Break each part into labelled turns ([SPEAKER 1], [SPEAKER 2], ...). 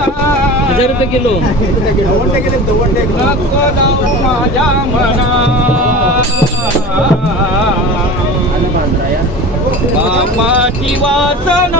[SPEAKER 1] हजार रुपये किलो.
[SPEAKER 2] माझ्या मना बापाची वासना.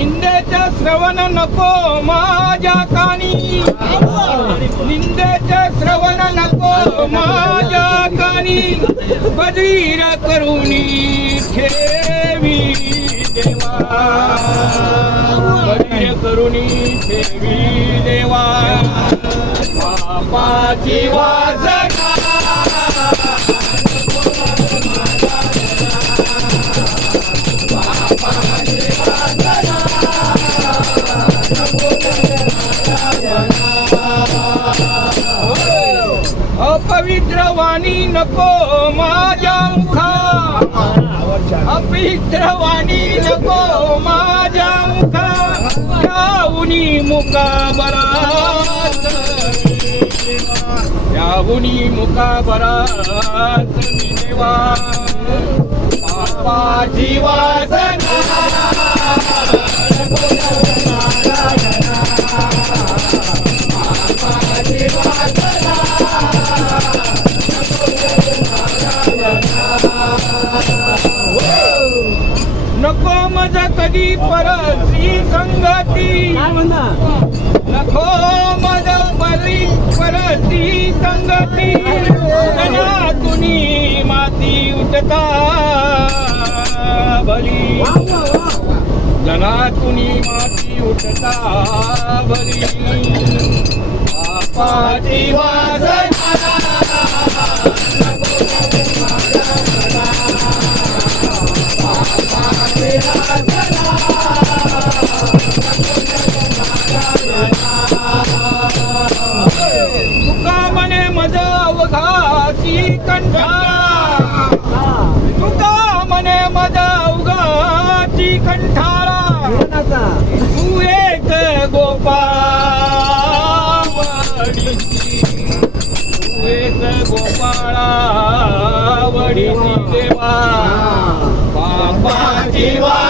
[SPEAKER 2] निंदेच्या श्रवण नको माझ्या कानी. निंदेच्या श्रवण नको माझ्या कानी. बधीर करुणी ठेवी देवा. बधीर करुणी ठेवी देवा. पापाची वाजगा अपवित्रवाणी नको माझ्या मुखा. अपवित्रवाणी नको माझ्या मुखा. याहुनी मुका बरा याहुनी मुका बरा देवा. पापा वासना कधी परसी संगती। नको मज परी परती संगती। तुनी माती उठता बली। जनातुनी माती उठता बली। पापाची वाजा Papa Jiwa. Papa Jiwa.